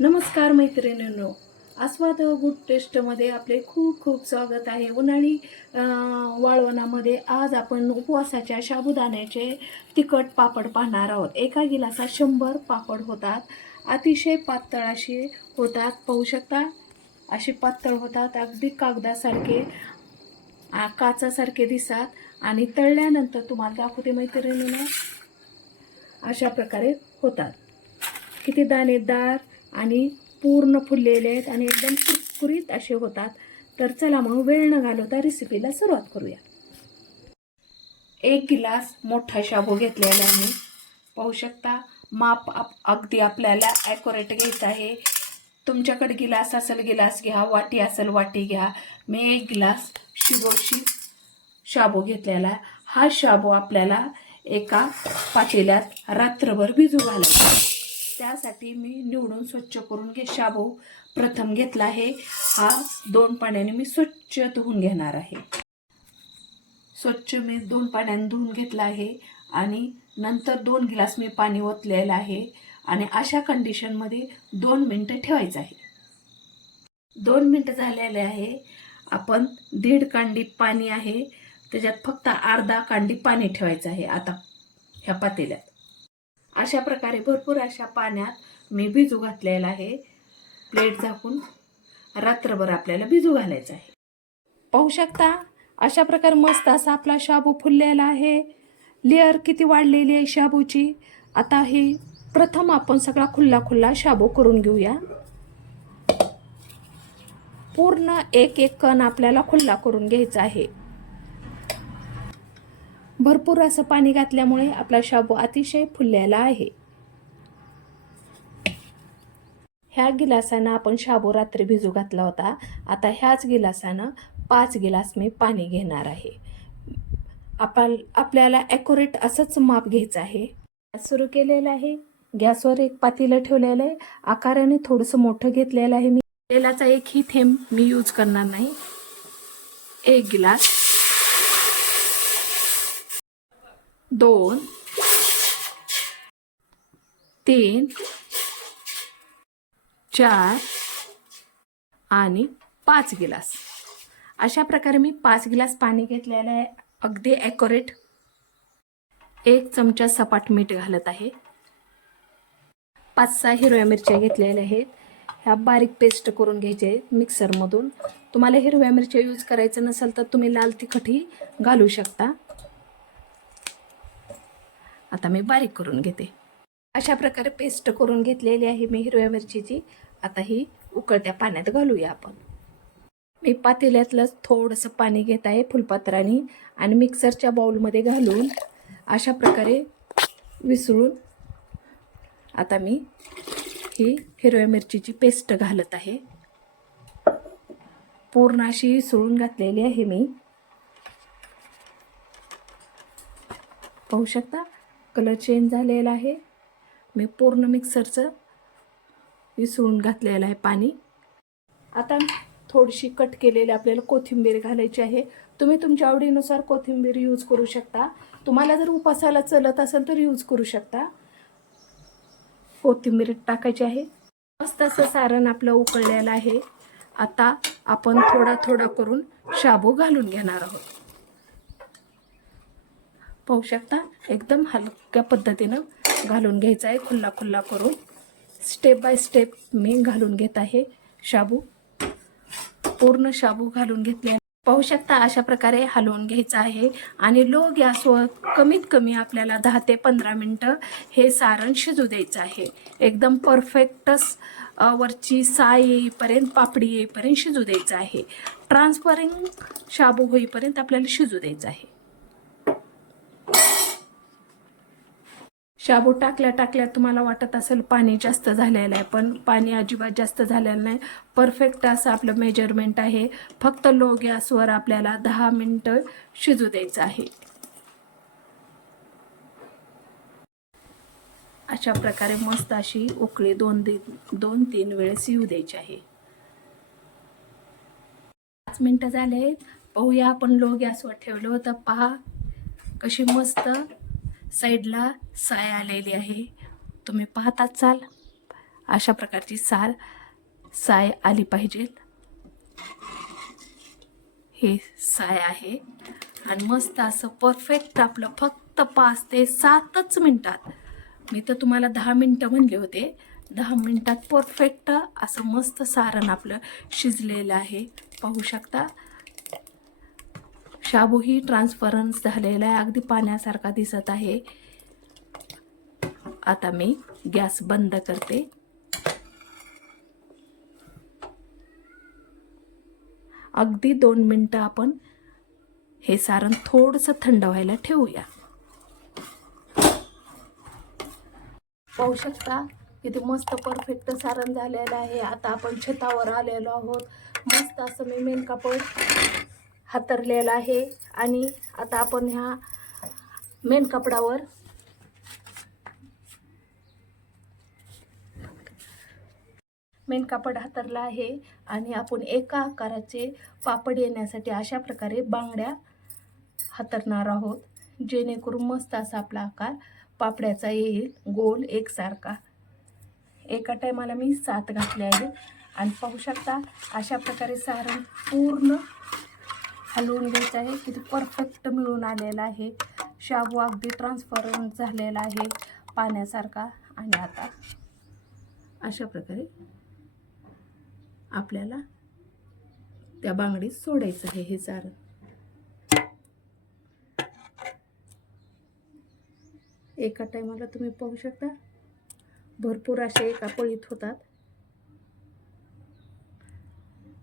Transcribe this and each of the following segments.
नमस्कार मैत्रिणींनो. आस्वाद गुड टेस्टमध्ये आपले खूप खूप स्वागत आहे. उन्हाळी वाळवणामध्ये आज आपण उपवासाच्या साबुदाण्याचे तिखट पापड पाहणार आहोत. एका गिलासात शंभर पापड होतात. अतिशय पातळ असे होतात. पाहू शकता? असे पातळ होतात. अगदी कागदासारखे काचासारखे दिसतात. आणि तळल्यानंतर तुम्हाला दाखवते मैत्रिणींना अशा प्रकारे होतात. किती दाणेदार आणि पूर्ण फुललेले आहेत आणि एकदम कुरकुरीत असे होतात. तर चला मग वेळ न घालवता रेसिपीला सुरुवात करूया. एक गिलास मोठा शाबू घेतलेला आहे. पाहू शकता माप आप- अगदी आपल्याला ॲक्युरेट घ्यायचं आहे. तुमच्याकडे गिलास असेल गिलास घ्या. वाटी असेल वाटी घ्या. मी एक गिलास शिगोशी शाबू घेतलेला हा शाबू आपल्याला एका पातेल्यात रात्रभर भिजू घालायचा त्यासाठी मी निवडून स्वच्छ करून घे शाबू प्रथम घेतला आहे. हा दोन पाण्याने मी स्वच्छ धुवून घेणार आहे. स्वच्छ मी दोन पाण्याने धुवून घेतला आहे आणि नंतर दोन गिलास मी पाणी ओतलेलं आहे आणि अशा कंडिशनमध्ये दोन मिनटं ठेवायचं आहे. दोन मिनटं झालेले आहे. आपण दीड कांडी पाणी आहे. त्याच्यात फक्त अर्धा कांडी पाणी ठेवायचं आहे. आता ह्या पातेल्यात. अशा प्रकारे भरपूर अशा पाण्यात मी भिजू घातलेला आहे. प्लेट झाकून रात्रभर आपल्याला भिजू घालायचं आहे. पाहू शकता अशा प्रकारे मस्त असा आपला शाबू फुललेला आहे. लेअर किती वाढलेली आहे शाबूची. आता हे प्रथम आपण सगळा खुल्ला खुल्ला शाबू करून घेऊया. पूर्ण एक एक कण आपल्याला खुल्ला करून घ्यायचा आहे. भरपूर असं पाणी घातल्यामुळे आपला शाबू अतिशय फुललेला आहे. ह्या गिलासानं आपण शाबू रात्री भिजू घातला होता. आता ह्याच गिलासानं पाच गिलास मी पाणी घेणार आहे. आपण आपल्याला ॲक्युरेट असंच माप घ्यायचं आहे. सुरू केलेलं आहे. गॅसवर एक पातीलं ठेवलेलं आहे. आकाराने थोडंसं मोठं घेतलेलं आहे मी. तेलाचा एकही थेंब मी यूज करणार नाही. एक गिलास. दोन तीन चार आणि पाच गिलास. अशा प्रकारे मी पाच गिलास पाणी घेतलेलं आहे. अगदी ॲक्युरेट एक चमचा सपाट मीठ घालत आहे. पाच सहा हिरव्या मिरच्या घेतलेल्या आहेत. ह्या बारीक पेस्ट करून घ्यायचे आहेत मिक्सरमधून तुम्हाला हिरव्या मिरच्या यूज करायचं नसेल तर तुम्ही लाल तिखटही घालू शकता. आता मी बारीक करून घेते. अशा प्रकारे पेस्ट करून घेतलेली आहे मी हिरव्या मिरचीची. आता ही उकळत्या पाण्यात घालूया आपण. मी पातेल्यातलं थोडंसं पाणी घेत आहे फुलपात्राने आणि मिक्सरच्या बाउलमध्ये घालून अशा प्रकारे विसळून आता मी ही हिरव्या मिरचीची पेस्ट घालत आहे. पूर्ण अशी विसळून घातलेली आहे मी. पाहू शकता? कलर चेंज झालेला आहे. मी पूर्ण मिक्सरचं विसळून घातलेलं आहे पाणी. आता थोडीशी कट केलेली आपल्याला कोथिंबीर घालायची आहे. तुम्ही तुमच्या आवडीनुसार कोथिंबीर यूज करू शकता. तुम्हाला जर उपासाला चलत असेल तर यूज करू शकता. कोथिंबीर टाकायची आहे. मस्त असं सारण आपलं उकळलेलं आहे. आता आपण थोडा थोडा करून शाबू घालून घेणार आहोत. पाहू शकता? एकदम हलक्या पद्धतीनं घालून घ्यायचं आहे खुल्ला खुल्ला करून. स्टेप बाय स्टेप मी घालून घेत आहे शाबू. पूर्ण शाबू घालून घेतले पाहू शकता अशा प्रकारे हलवून घ्यायचं आहे. आणि लो गॅसवर कमीत कमी आपल्याला दहा ते पंधरा मिनटं हे सारण शिजू द्यायचं आहे. एकदम परफेक्टच वरची साय येईपर्यंत पापडी येईपर्यंत शिजू द्यायचं आहे. ट्रान्सफरिंग शाबू होईपर्यंत आपल्याला शिजू द्यायचं आहे. शाबू टाकल्या टाकल्या तुम्हाला वाटत असेल पाणी जास्त झालेलं आहे पण पाणी अजिबात जास्त झालेलं नाही. परफेक्ट असं आपलं मेजरमेंट आहे. फक्त लो गॅसवर आपल्याला दहा मिनटं शिजू द्यायचं आहे. अशा प्रकारे मस्त अशी उकळी दोन दोन तीन वेळेस येऊ द्यायची आहे. पाच मिनटं झाले पाहूया आपण लो गॅसवर ठेवलं होतं. पहा कशी मस्त साईडला साय आलेली आहे. तुम्ही पाहताच चाल. अशा प्रकारची साल साय आली पाहिजे. हे साय आहे. आणि मस्त असं परफेक्ट आपलं फक्त पाच ते सातच मिनटात. मी तर तुम्हाला दहा मिनटं म्हणले होते. दहा मिनटात परफेक्ट असं मस्त सारण आपलं शिजलेलं आहे. पाहू शकता? शाबूही ट्रान्सफरन्स झालेला आहे अगदी पाण्यासारखा दिसत आहे. आता मी गॅस बंद करते. अगदी दोन मिनटं आपण हे सारण थोडंसं थंड व्हायला ठेवूया. पाहू शकता किती मस्त परफेक्ट सारण झालेलं आहे. आता आपण छतावर आलेलो आहोत. मस्त असं मी मेन कापड हातरलेला आहे. आणि आता आपण ह्या मेन कपडावर मेन कापड हातरला आहे. आणि आपण एका आकाराचे पापड येण्यासाठी अशा प्रकारे बांगड्या हातरणार आहोत. जेणेकरून मस्त असा आपला आकार पापड्याचा येईल. गोल एकसारखा. एका टायमाला मी सात घातले आहे आणि पाहू शकता अशा प्रकारे सारण पूर्ण हलवून घ्यायचं आहे किती परफेक्ट मिळून आलेला आहे. शाबू अगदी ट्रान्सफरन्स झालेला आहे पाण्यासारखा. आणि आता अशा प्रकारे आपल्याला त्या बांगडीत सोडायचं आहे हे सारण एका टायमाला तुम्ही पाहू शकता भरपूर असे एका पळीत होतात.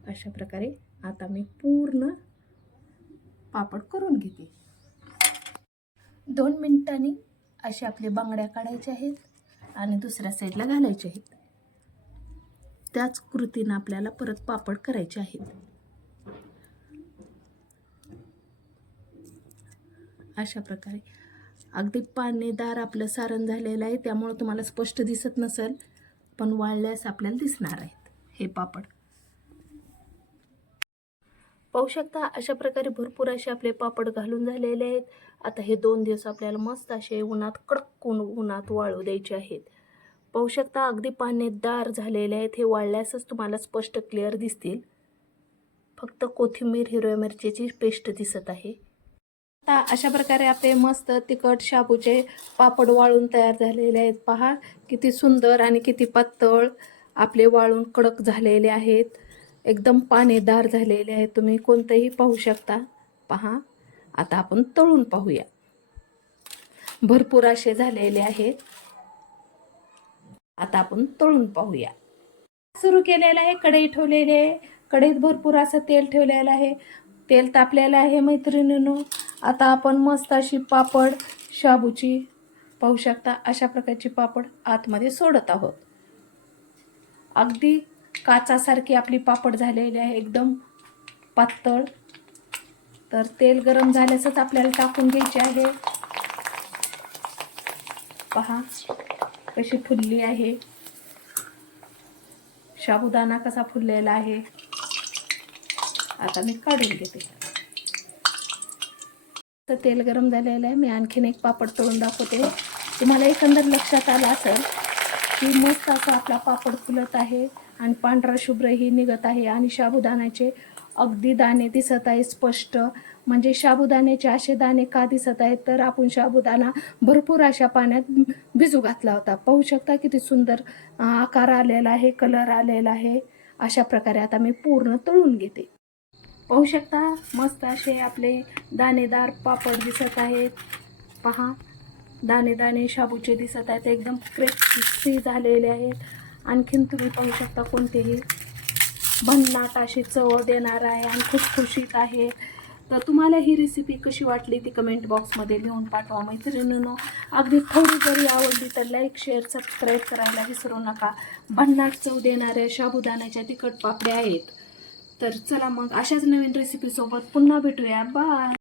अशा प्रकारे आता मी पूर्ण पापड करून घेते. दोन मिनिटांनी असे आपले बांगड्या काढायच्या आहेत आणि दुसऱ्या साईडला घालायचे आहेत. त्याच कृतीनं आपल्याला परत पापड करायचे आहेत. अशा प्रकारे. अगदी पाणीदार आपलं सारण झालेलं आहे त्यामुळं तुम्हाला स्पष्ट दिसत नसेल पण वाळल्यास आपल्याला दिसणार आहेत हे पापड. पाहू शकता अशा प्रकारे भरपूर असे आपले पापड घालून झालेले आहेत. आता हे दोन दिवस आपल्याला मस्त असे उन्हात कडकून उन्हात वाळू द्यायचे आहेत. पाहू शकता अगदी पाणीदार झालेले आहेत. हे वाळल्यासच तुम्हाला स्पष्ट क्लिअर दिसतील. फक्त कोथिंबीर हिरव्या मिरचीची पेस्ट दिसत आहे. आता अशा प्रकारे आपले मस्त तिखट शाबूचे पापड वाळून तयार झालेले आहेत. पहा किती सुंदर आणि किती पातळ आपले वाळून कडक झालेले आहेत. एकदम पाणीदार झालेले आहे. तुम्ही कोणतंही पाहू शकता. पहा आता आपण तळून पाहूया. भरपूर असे झालेले आहेत. आता आपण तळून पाहूया. सुरू केलेलं आहे कढई ठेवलेली आहे. कढईत भरपूर असं तेल ठेवलेलं आहे. तेल तापलेलं आहे मैत्रिणीनो. आता आपण मस्त अशी पापड शाबूची पाहू शकता. अशा प्रकारची पापड आतमध्ये सोडत आहोत. अगदी काचासारखी आपली पापड झालेली आहे एकदम पातळ. तर तेल गरम झाल्यासच आपल्याला टाकून घ्यायचे आहे. पहा कशी फुलली आहे. साबुदाणा कसा फुललेला आहे. आता मी काढून घेते. तर तेल गरम झालेलं आहे मी आणखीन एक पापड तळून दाखवते. तुम्हाला एकंदर लक्षात आलं असेल की मस्त असा आपला पापड फुलत आहे. आणि पांढरा शुभ्रही निघत आहे आणि साबुदाण्याचे अगदी दाणे दिसत आहे स्पष्ट. म्हणजे साबुदाण्याचे असे दाणे का दिसत आहेत? तर आपण साबुदाणा भरपूर अशा पाण्यात भिजू घातला होता. पाहू शकता किती सुंदर आकार आलेला आहे कलर आलेला आहे. अशा प्रकारे आता मी पूर्ण तळून घेते. पाहू शकता मस्त असे आपले दाणेदार पापड दिसत आहेत. पहा दाणे दाणे शाबूचे दिसत आहेत. एकदम क्रिस्पी झालेले आहेत. आणखीन तुम्ही पाहू शकता कोणतेही भन्नाट अशी चव देणार आहे आणि खुशखुशीत आहे. तर तुम्हाला ही रेसिपी कशी वाटली ती कमेंट बॉक्समध्ये लिहून पाठवा मैत्रिणींनो. अगदी थोडी जरी आवडली तर लाईक शेअर सबस्क्राईब करायला विसरू नका. भन्नाट चव देणाऱ्या साबुदाण्याच्या तिखट पापड्या आहेत. तर चला मग अशाच नवीन रेसिपीसोबत पुन्हा भेटूया. बाय